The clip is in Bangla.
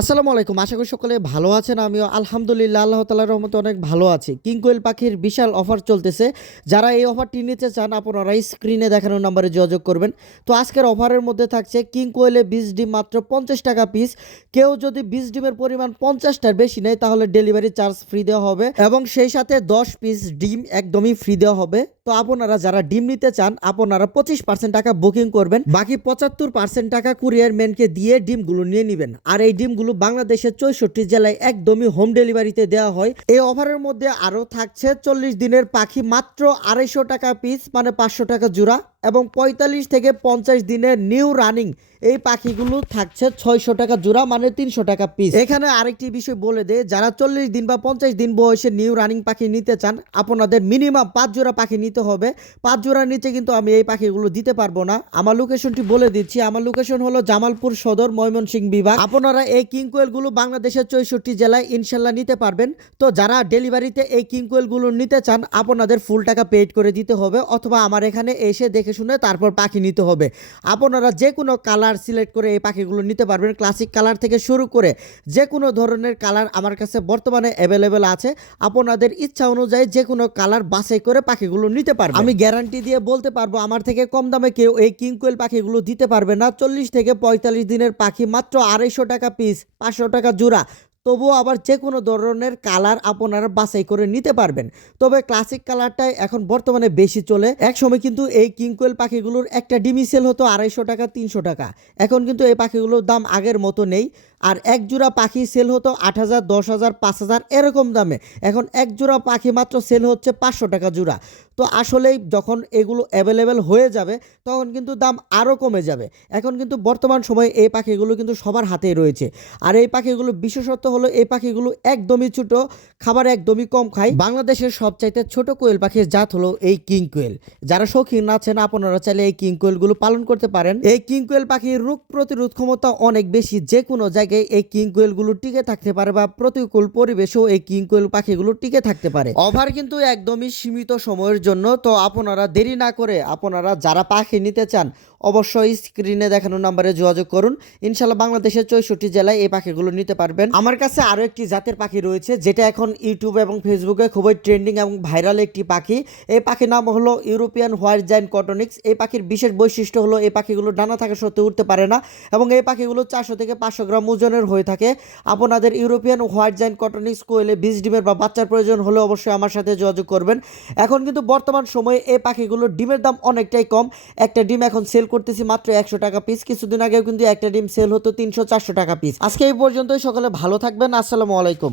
আসসালামু আলাইকুম। আশা করি সকলে ভালো আছেন। আমিও আলহামদুলিল্লাহ আল্লাহ তাআলার রহমতে অনেক ভালো আছি। কিং কোয়েল পাখির বিশাল অফার চলতেছে। যারা এই অফারটি নিতে চান আপনারা স্ক্রিনে দেখানো নম্বরে যোগাযোগ করবেন। তো আজকের অফারের মধ্যে থাকছে কিং কোয়েলে 20 ডিম মাত্র 50 টাকা পিস। কেউ যদি 20 ডিমের পরিমাণ 50টার বেশি নেয় তাহলে ডেলিভারি চার্জ ফ্রি দেওয়া হবে এবং সেই সাথে 10 পিস ডিম একদমই ফ্রি দেওয়া হবে। তো আপনারা যারা ডিম নিতে চান আপনারা 25% টাকা বুকিং করবেন, বাকি 75% টাকা কুরিয়ার ম্যানকে দিয়ে ডিমগুলো নিয়ে নেবেন। আর এই ডিমগুলো বাংলাদেশের 64 জেলায় একদমই হোম ডেলিভারিতে দেওয়া হয়। এই অফারের মধ্যে আরও থাকছে 40 দিনের পাখি মাত্র 250 টাকা পিস, মানে 500 টাকা জোড়া, এবং 45 থেকে 50 দিনের নিউ রানিং এই পাখিগুলো থাকছে 600 টাকা জোড়া, মানে 300 টাকা পিস। এখানে আরেকটি বিষয় বলে দেয়, যারা 40 দিন বা 50 দিন বয়সে নিউ রানিং পাখি নিতে চান আপনাদের মিনিমাম 5 জোড়া পাখি নিতে হবে। 5 জোড়ার নিচে কিন্তু আমি এই পাখিগুলো দিতে পারবো না। আমার লোকেশনটি বলে দিচ্ছি, আমার লোকেশন হলো জামালপুর সদর, ময়মনসিংহ বিভাগ। আপনারা এই কিং কোয়েলগুলো বাংলাদেশের 64 জেলায় ইনশাল্লাহ নিতে পারবেন। তো যারা ডেলিভারিতে এই কিং কোয়েলগুলো নিতে চান আপনাদের ফুল টাকা পেড করে দিতে হবে, অথবা আমার এখানে এসে দেখে শুনে তারপর পাখি নিতে হবে। আপনারা যে কোনো কালার সিলেক্ট করে এই পাখিগুলো নিতে পারবেন। ক্লাসিক কালার থেকে শুরু করে যে কোনো ধরনের কালার আমার কাছে বর্তমানে অ্যাভেলেবেল আছে। আপনাদের ইচ্ছা অনুযায়ী যে কোনো কালার বাছাই করে পাখিগুলো নিতে পারবেন। আমি গ্যারান্টি দিয়ে বলতে পারবো আমার থেকে কম দামে কেউ এই কিং কোয়েল পাখিগুলো দিতে পারবে না। 40 থেকে 45 দিনের পাখি মাত্র 250 টাকা পিস, 500 টাকা জোড়া। তবুও আবার যে কোনো ধরনের কালার আপনারা বাছাই করে নিতে পারবেন। তবে ক্লাসিক কালারটাই এখন বর্তমানে বেশি চলে। এক সময় কিন্তু এই কিং কোয়েল পাখিগুলোর একটা ডিমি সেল হতো 250 টাকা 300 টাকা। এখন কিন্তু এই পাখিগুলোর দাম আগের মতো নেই। আর এক জোড়া পাখি সেল হতো 8,000, 10,000, 5,000 এরকম দামে। এখন এক জোড়া পাখি মাত্র সেল হচ্ছে 500 টাকা জোড়া। তো আসলেই যখন এগুলো অ্যাভেলেবেল হয়ে যাবে তখন কিন্তু দাম আরও কমে যাবে। এখন কিন্তু বর্তমান সময়ে এই পাখিগুলো কিন্তু সবার হাতেই রয়েছে। আর এই পাখিগুলো বিশেষত্ব হলো এই পাখিগুলো একদমই ছোট, খাবার একদমই কম খায়। বাংলাদেশের সবচাইতে ছোট কোয়েল পাখির জাত হলো এই কিং কোয়েল। যারা শৌখিন আছেন আপনারা চাইলে এই কিং কোয়েলগুলো পালন করতে পারেন। এই কিং কোয়েল পাখির রোগ প্রতিরোধ ক্ষমতা অনেক বেশি। যে কোনো জায়গায় এই কিং কোয়েলগুলো টিকে থাকতে পারে বা প্রতিকূল পরিবেশেও এই কিং কোয়েল পাখিগুলো টিকে থাকতে পারে। অফার কিন্তু একদমই সীমিত সময়ের জন্য। তো আপনারা দেরি না করে আপনারা যারা পাখি নিতে চান অবশ্যই স্ক্রিনে দেখানো নাম্বারে যোগাযোগ করুন। ইনশাল্লাহ বাংলাদেশের 64 জেলায় এই পাখিগুলো নিতে পারবেন। আমার কাছে আরও একটি জাতের পাখি রয়েছে যেটা এখন ইউটিউব এবং ফেসবুকে খুবই ট্রেন্ডিং এবং ভাইরাল একটি পাখি। এই পাখির নাম হলো ইউরোপিয়ান হোয়াইট জায়ান্ট কটনিক্স। এই পাখির বিশেষ বৈশিষ্ট্য হলো এই পাখিগুলো ডানা থাকা সত্ত্বেও উঠতে পারে না এবং এই পাখিগুলো 400 থেকে 500 গ্রাম ওজনের হয়ে থাকে। আপনাদের ইউরোপিয়ান হোয়াইট জায়ান্ট কটনিক্স কোয়েলে 20 ডিমের বা বাচ্চার প্রয়োজন হলে অবশ্যই আমার সাথে যোগাযোগ করবেন। এখন কিন্তু বর্তমান সময়ে এই পাখিগুলোর ডিমের দাম অনেকটাই কম। একটা ডিম এখন সেল করতেছি মাত্র 100 টাকা পিস। কিছুদিন আগেও কিন্তু একটা ডিম সেল হতো 300, 400 টাকা পিস। আজকে এই পর্যন্তই। সকলে ভালো থাকবেন। আসসালামু আলাইকুম।